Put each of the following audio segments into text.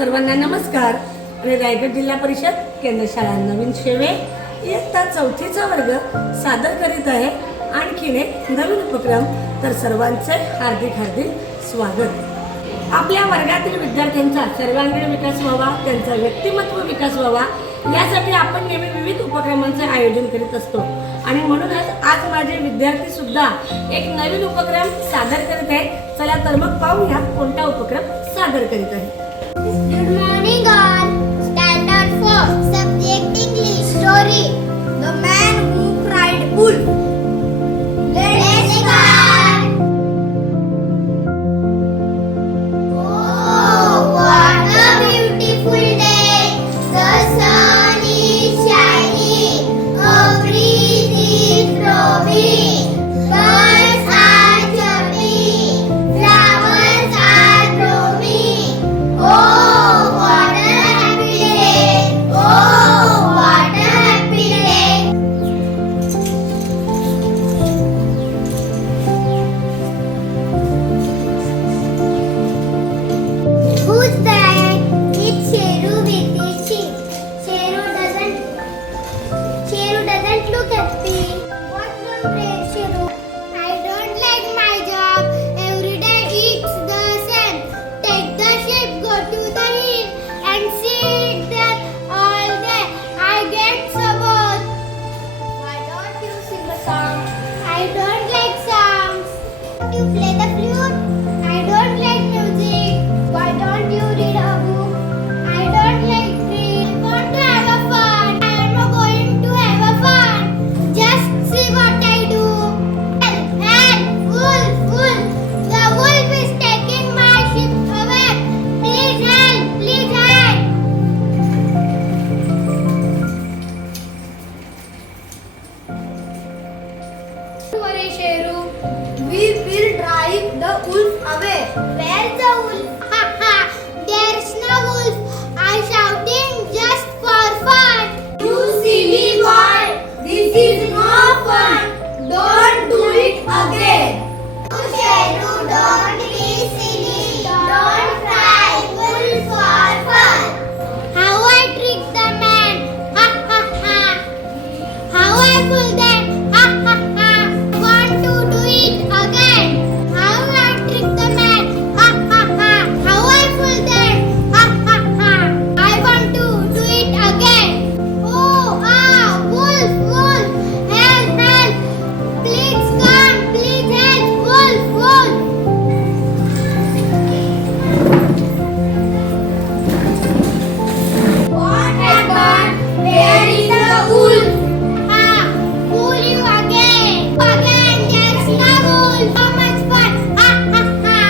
सर्वांना नमस्कार. आणि रायगड जिल्हा परिषद केंद्र शाळा नवीन शेवे इयत्ता 4थीचा वर्ग सादर करीत आहे आणखीन एक नवीन उपक्रम. तर सर्वांचे हार्दिक हार्दिक स्वागत. आपल्या वर्गातील विद्यार्थ्यांचा सर्वांगीण विकास व्हावा, त्यांचा व्यक्तिमत्व विकास व्हावा यासाठी आपण नेहमी विविध उपक्रमांचे आयोजन करीत असतो. आणि म्हणूनच आज माझे विद्यार्थी सुद्धा एक नवीन उपक्रम सादर करीत आहेत. चला तर मग पाहूया कोणता उपक्रम सादर करीत आहे. Good morning all. Standard 4. Subject English. Story. The man who cried wolf. Let's start. Oh, what a beautiful day. The sun is shining. A breeze is blowing. Birds are chirping. Flowers are blooming. Oh, who's that? It's Sheve with his sheep. Sheve doesn't look happy. What's wrong with Sheve? I don't like my job. Every day it's the same. Take the sheep, go to the hill, and sit there all day. I get so bored. Why don't you sing a song? I don't like songs. Don't you play the flute? I don't like music. Why don't you read a book? I don't like read. I want to have a fun. I am going to have a fun. Just see what I do. Help! Wolf! Wolf! The wolf is taking my sheep away. Please help! Please help! Don't worry, Sheve. We will drive the wolf away. Where's the wolf? Ha ha! There's no wolf. I'm shouting just for fun. You silly boy, this is no fun. Don't do it again. Sheve, don't be silly. Don't cry. Wolf for fun. How I trick the man. Ha ha ha. How I fool them. Ha ha ha. Want to do it again. How I trick the man. Ha ha ha. How I fool them. Ha ha ha. I want to do it again. Oh ah, wolf, wolf. Help, help. Please come, please help. Wolf, wolf. What happened? Where is the wolf? Ah, fool you again. Again, there's no wolf. How much fun. Ha ha ha.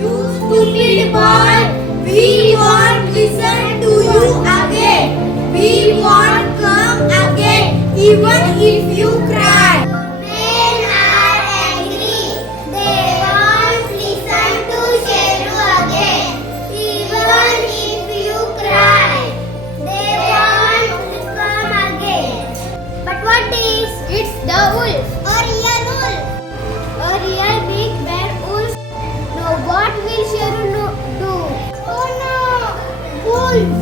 You stupid boy, we won't listen to you again. We won't come again, even if you cry. Men are angry. They won't listen to Sheve again. Even if you cry, they won't come again. But what is? It's the wolf. A real wolf. A real big bad wolf. Now what will Sheve do? Oh no! Wolf!